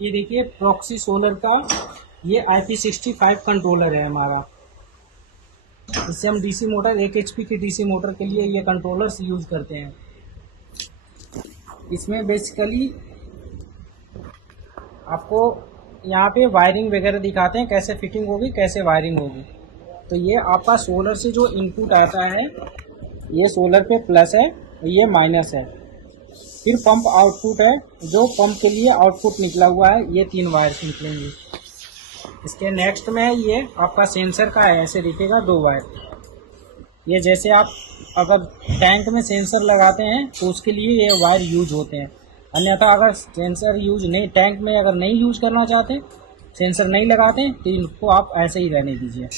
ये देखिए proxy solar का ये IP65 कंट्रोलर है हमारा। इससे हम डीसी मोटर 1 HP की डीसी मोटर के लिए ये कंट्रोलर्स यूज करते हैं। इसमें बेसिकली आपको यहाँ पे वायरिंग वगैरह दिखाते हैं, कैसे फिटिंग होगी, कैसे वायरिंग होगी। तो ये आपका सोलर से जो इनपुट आता है ये सोलर पे प्लस है, ये माइनस है। फिर पंप आउटपुट है, जो पंप के लिए आउटपुट निकला हुआ है, ये 3 वायर्स निकलेंगे। इसके नेक्स्ट में ये आपका सेंसर का है, ऐसे दिखेगा 2 वायर। ये जैसे आप अगर टैंक में सेंसर लगाते हैं तो उसके लिए ये वायर यूज होते हैं। अन्यथा अगर सेंसर यूज नहीं, टैंक में अगर नहीं यूज करना चाहते, सेंसर नहीं लगाते, तो इनको आप ऐसे ही रहने दीजिए।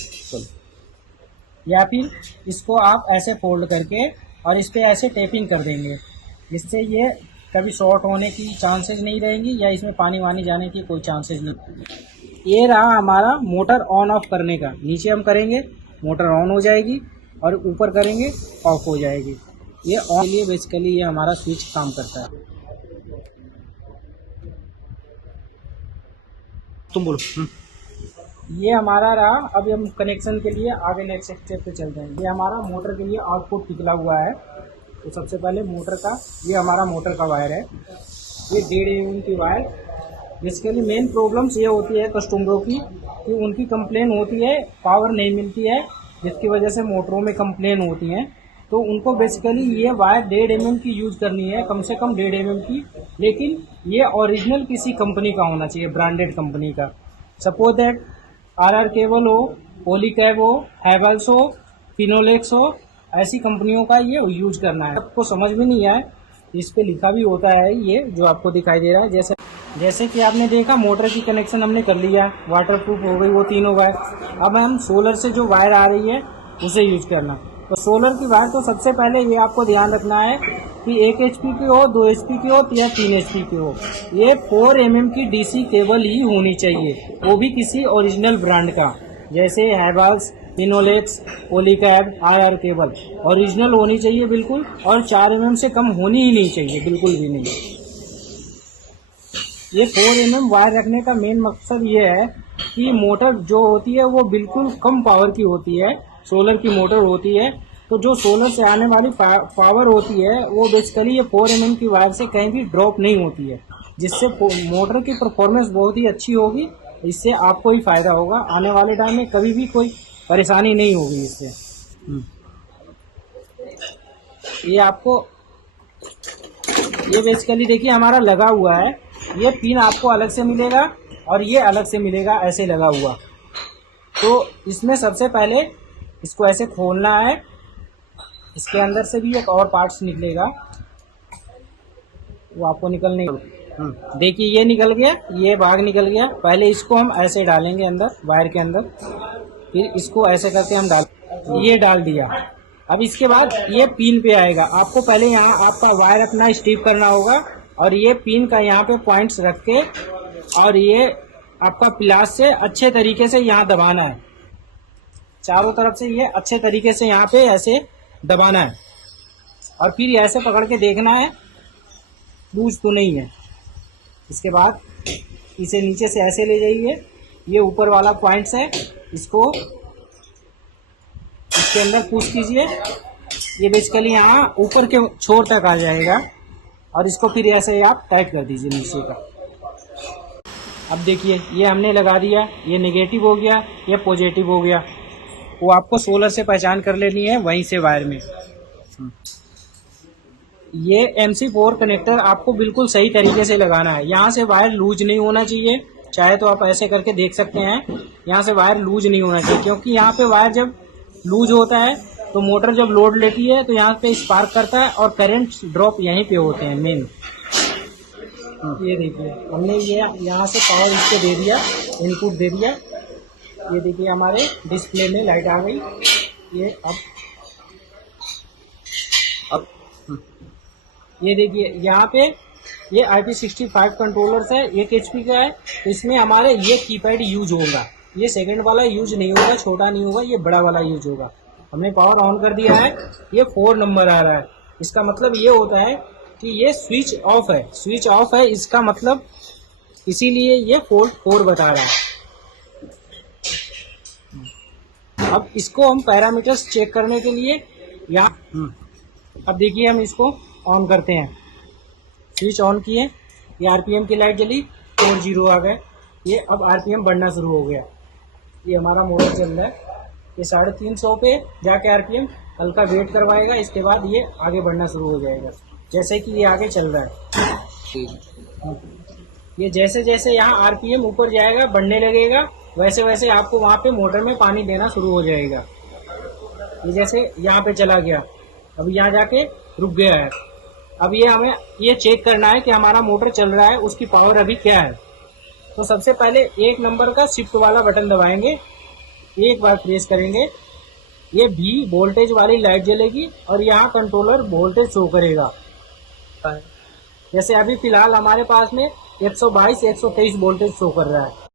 या फिर इसको आप ऐसे फोल्ड करके और इस पर ऐसे टेपिंग कर देंगे, जिससे ये कभी शॉर्ट होने की चांसेस नहीं रहेंगी या इसमें पानी वानी जाने की कोई चांसेस नहीं। ये रहा हमारा मोटर ऑन ऑफ करने का। नीचे हम करेंगे मोटर ऑन हो जाएगी और ऊपर करेंगे ऑफ हो जाएगी। ये ऑन के लिए बेसिकली ये हमारा स्विच काम करता है। तुम बोलो। ये हमारा रहा। अब हम कनेक्शन के लिए आगे नेक्स्ट स्टेप पे चलते हैं। ये हमारा मोटर के लिए आउटपुट निकला हुआ है। तो सबसे पहले मोटर का, ये हमारा मोटर का वायर है, ये 1.5 mm की वायर। बेसिकली मेन प्रॉब्लम्स ये होती है कस्टमरों की कि उनकी कंप्लेन होती है पावर नहीं मिलती है, जिसकी वजह से मोटरों में कंप्लेन होती हैं। तो उनको बेसिकली ये वायर 1.5 mm की यूज करनी है, कम से कम 1.5 mm की। लेकिन ये ओरिजिनल किसी कंपनी का होना चाहिए, ब्रांडेड कंपनी का। सपोज दैट RR केबल हो, पॉलीकैब हो, हैवेल्स हो, फिनोलेक्स हो, ऐसी कंपनियों का ये यूज करना है। आपको समझ में नहीं आए, इस पे लिखा भी होता है ये जो आपको दिखाई दे रहा है। जैसे कि आपने देखा मोटर की कनेक्शन हमने कर लिया, वाटर प्रूफ हो गई वो तीनों वायर। अब हम सोलर से जो वायर आ रही है उसे यूज करना। तो सोलर की वायर तो सबसे पहले ये आपको ध्यान रखना है कि 1 HP की हो, 2 HP की हो या 3 HP की हो। ये 4 mm की डीसी केबल ही होनी चाहिए, वो भी किसी ओरिजिनल ब्रांड का, जैसे Havells, Finolex, Polycab, RR cable original होनी चाहिए बिल्कुल। और 4 mm से कम होनी ही नहीं चाहिए, बिल्कुल भी नहीं। ये 4 mm वायर रखने का मेन मकसद ये है कि मोटर जो होती है वो बिल्कुल कम पावर की होती है, सोलर की मोटर होती है। तो जो सोलर से आने वाली पावर होती है वो बेसिकली ये 4 mm की वायर से कहीं भी ड्रॉप नहीं होती है, जिससे मोटर की परफॉर्मेंस बहुत ही अच्छी होगी। इससे आपको ही फायदा होगा, आने वाले टाइम में कभी भी कोई परेशानी नहीं होगी इससे। ये आपको, ये बेसिकली देखिए हमारा लगा हुआ है। ये पिन आपको अलग से मिलेगा और ये अलग से मिलेगा, ऐसे लगा हुआ। तो इसमें सबसे पहले इसको ऐसे खोलना है। इसके अंदर से भी एक और पार्ट्स निकलेगा, वो आपको निकलने, देखिए ये निकल गया, ये भाग निकल गया। पहले इसको हम ऐसे डालेंगे अंदर वायर के अंदर, फिर इसको ऐसे करके हम ये डाल दिया। अब इसके बाद ये पिन पे आएगा। आपको पहले यहाँ आपका वायर अपना स्टीप करना होगा और ये पिन का यहाँ पे पॉइंट्स रख के और ये आपका प्लास से अच्छे तरीके से यहाँ दबाना है, चारों तरफ से ये अच्छे तरीके से यहाँ पे ऐसे दबाना है। और फिर ऐसे पकड़ के देखना है लूज तो नहीं है। इसके बाद इसे नीचे से ऐसे ले जाइए, ये ऊपर वाला पॉइंट्स है, इसको इसके अंदर पुश कीजिए। ये बेसिकली यहाँ ऊपर के छोर तक आ जाएगा और इसको फिर ऐसे आप टाइट कर दीजिए नीचे का। अब देखिए ये हमने लगा दिया, ये नेगेटिव हो गया, ये पॉजिटिव हो गया। वो आपको सोलर से पहचान कर लेनी है वहीं से वायर में। ये MC4 कनेक्टर आपको बिल्कुल सही तरीके से लगाना है। यहाँ से वायर लूज नहीं होना चाहिए, चाहे तो आप ऐसे करके देख सकते हैं। यहाँ से वायर लूज नहीं होना चाहिए, क्योंकि यहाँ पे वायर जब लूज होता है तो मोटर जब लोड लेती है तो यहाँ पे स्पार्क करता है और करंट ड्रॉप यहीं पे होते हैं मेन। ये देखिए हमने ये यहाँ से पावर इसको दे दिया, इनपुट दे दिया। ये देखिए हमारे डिस्प्ले में लाइट आ गई। ये अब ये देखिए यहाँ पे ये IP65 कंट्रोलर है, 1 HP का है। तो इसमें हमारे ये कीपैड यूज होगा, ये सेकंड वाला यूज नहीं होगा, छोटा नहीं होगा, ये बड़ा वाला यूज होगा। हमने पावर ऑन कर दिया है, ये 4 नंबर आ रहा है। इसका मतलब ये होता है कि ये स्विच ऑफ है। स्विच ऑफ है इसका मतलब इसीलिए ये फॉल्ट 4 बता रहा है। अब इसको हम पैरामीटर्स चेक करने के लिए यहाँ अब देखिए हम इसको ऑन करते हैं। स्विच ऑन किए, ये आरपीएम की लाइट जली, 40 आ गए। ये अब आरपीएम बढ़ना शुरू हो गया। ये हमारा मोटर चल रहा है। ये 350 पे जाके आरपीएम हल्का वेट करवाएगा, इसके बाद ये आगे बढ़ना शुरू हो जाएगा। जैसे कि ये आगे चल रहा है, ये जैसे जैसे यहाँ आरपीएम ऊपर जाएगा, बढ़ने लगेगा, वैसे वैसे आपको वहाँ पे मोटर में पानी देना शुरू हो जाएगा। ये जैसे यहाँ पे चला गया, अभी यहाँ जाके रुक गया है। अब ये हमें ये चेक करना है कि हमारा मोटर चल रहा है, उसकी पावर अभी क्या है। तो सबसे पहले 1 नंबर का शिफ्ट वाला बटन दबाएंगे, एक बार प्रेस करेंगे, ये भी वोल्टेज वाली लाइट जलेगी और यहाँ कंट्रोलर वोल्टेज शो करेगा। जैसे अभी फिलहाल हमारे पास में 122 123 वोल्टेज शो कर रहा है।